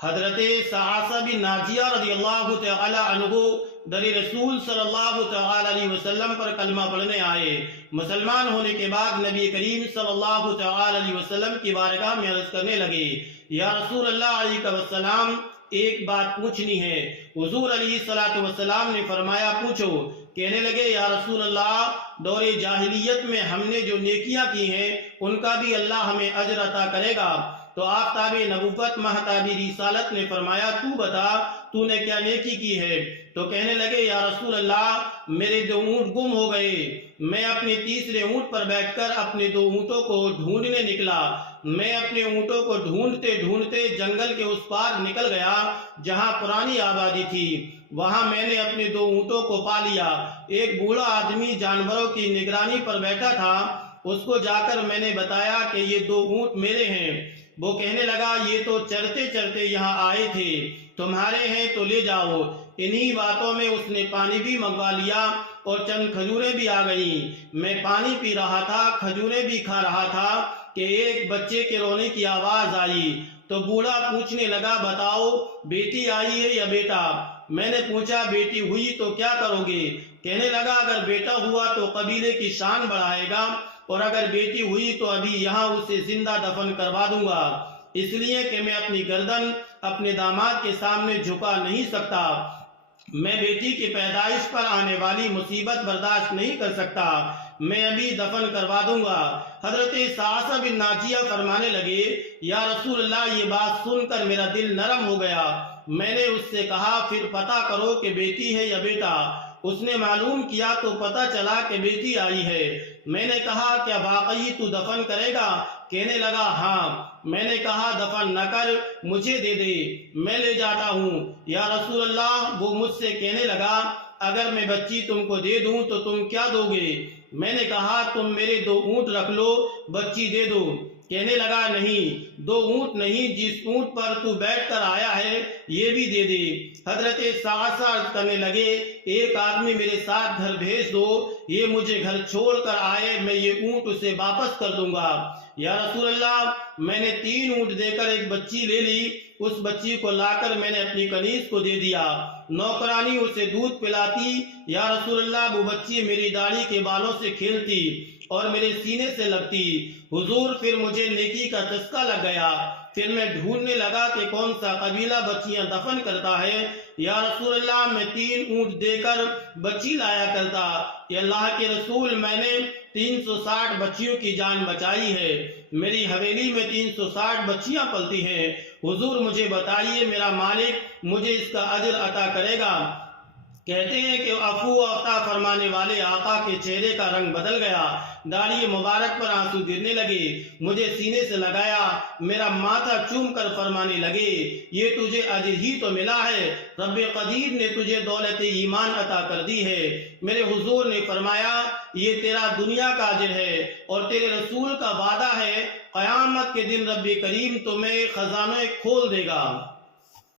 حضرت سعصہ بن ناجیہ رضی اللہ تعالی عنہ در رسول صلی اللہ تعالی علیہ وسلم پر کلمہ پڑھنے آئے۔ مسلمان ہونے کے بعد نبی کریم صلی اللہ تعالی علیہ وسلم کی بارگاہ میں عرض کرنے لگے، یا رسول اللہ علیہ السلام، ایک بات پوچھنی ہے۔ حضور علیہ السلام نے فرمایا، پوچھو۔ کہنے لگے، یا رسول اللہ، دور جاہلیت میں ہم نے جو نیکیاں کی ہیں ان کا بھی اللہ ہمیں اجر عطا کرے گا۔ تو آفتاب نبوت مہتاب رسالت نے فرمایا، تو بتا تو نے کیا نیکی کی ہے؟ تو کہنے لگے، یا رسول اللہ، میرے 2 اونٹ گم ہو گئے۔ میں اپنے تیسرے اونٹ پر بیٹھ کر اپنے 2 اونٹوں کو ڈھونڈنے نکلا۔ میں اپنے اونٹوں کو ڈھونڈتے ڈھونڈتے جنگل کے اس پار نکل گیا جہاں پرانی آبادی تھی۔ وہاں میں نے اپنے 2 اونٹوں کو پا لیا۔ ایک بوڑھا آدمی جانوروں کی نگرانی پر بیٹھا تھا، اس کو جا کر میں نے بتایا کہ یہ 2 اونٹ میرے ہیں۔ وہ کہنے لگا، یہ تو چرتے چرتے یہاں آئے تھے، تمہارے ہیں تو لے جاؤ۔ انہی باتوں میں اس نے پانی بھی منگوا لیا اور چند کھجوریں بھی آ گئیں۔ میں پانی پی رہا تھا، کھجوریں بھی کھا رہا تھا کہ ایک بچے کے رونے کی آواز آئی۔ تو بوڑھا پوچھنے لگا، بتاؤ بیٹی آئی ہے یا بیٹا؟ میں نے پوچھا، بیٹی ہوئی تو کیا کرو گے؟ کہنے لگا، اگر بیٹا ہوا تو قبیلے کی شان بڑھائے گا، اور اگر بیٹی ہوئی تو ابھی یہاں اسے زندہ دفن کروا دوں گا، اس لیے کہ میں اپنی گردن اپنے داماد کے سامنے جھکا نہیں سکتا۔ میں بیٹی کی پیدائش پر آنے والی مصیبت برداشت نہیں کر سکتا، میں ابھی دفن کروا دوں گا۔ حضرت سعصہ بن ناجیہ فرمانے لگے، یا رسول اللہ، یہ بات سن کر میرا دل نرم ہو گیا۔ میں نے اس سے کہا، پھر پتہ کرو کہ بیٹی ہے یا بیٹا۔ اس نے معلوم کیا تو پتہ چلا کہ بیٹی آئی ہے۔ میں نے کہا، کیا واقعی تو دفن کرے گا؟ کہنے لگا، ہاں۔ میں نے کہا، دفن نہ کر، مجھے دے دے، میں لے جاتا ہوں۔ یا رسول اللہ، وہ مجھ سے کہنے لگا، اگر میں بچی تم کو دے دوں تو تم کیا دو گے؟ میں نے کہا، تم میرے 2 اونٹ رکھ لو، بچی دے دو۔ کہنے لگا، نہیں، 2 اونٹ نہیں، جس اونٹ پر تو بیٹھ کر آیا ہے یہ بھی دے دے۔ حضرت سعصہ کرنے لگے، ایک آدمی میرے ساتھ گھر بھیج دو، یہ مجھے گھر چھوڑ کر آئے، میں یہ اونٹ اسے واپس کر دوں گا۔ یا رسول اللہ، میں نے 3 اونٹ دے کر ایک بچی لے لی۔ اس بچی کو لا کر میں نے اپنی کنیز کو دے دیا، نوکرانی اسے دودھ پلاتی۔ یا رسول اللہ، وہ بچی میری داڑھی کے بالوں سے کھیلتی اور میرے سینے سے لگتی۔ حضور، پھر مجھے نیکی کا چسکا لگ گیا۔ پھر میں ڈھونڈنے لگا کہ کون سا قبیلہ بچیاں دفن کرتا ہے۔ یا رسول اللہ، میں 3 اونٹ دے کر بچی لایا کرتا۔ کہ اللہ کے رسول، میں نے 360 بچیوں کی جان بچائی ہے، میری حویلی میں 360 بچیاں پلتی ہیں۔ حضور، مجھے بتائیے، میرا مالک مجھے اس کا اجر عطا کرے گا؟ کہتے ہیں کہ عفو عطا فرمانے والے آقا کے چہرے کا رنگ بدل گیا، داڑھی مبارک پر آنسو گرنے لگے۔ مجھے سینے سے لگایا، میرا ماتھا چوم کر فرمانے لگے، یہ تجھے اجر ہی تو ملا ہے، رب قدیر نے تجھے دولت ایمان عطا کر دی ہے۔ میرے حضور نے فرمایا، یہ تیرا دنیا کا اجر ہے، اور تیرے رسول کا وعدہ ہے، قیامت کے دن رب کریم تمہیں خزانے کھول دے گا۔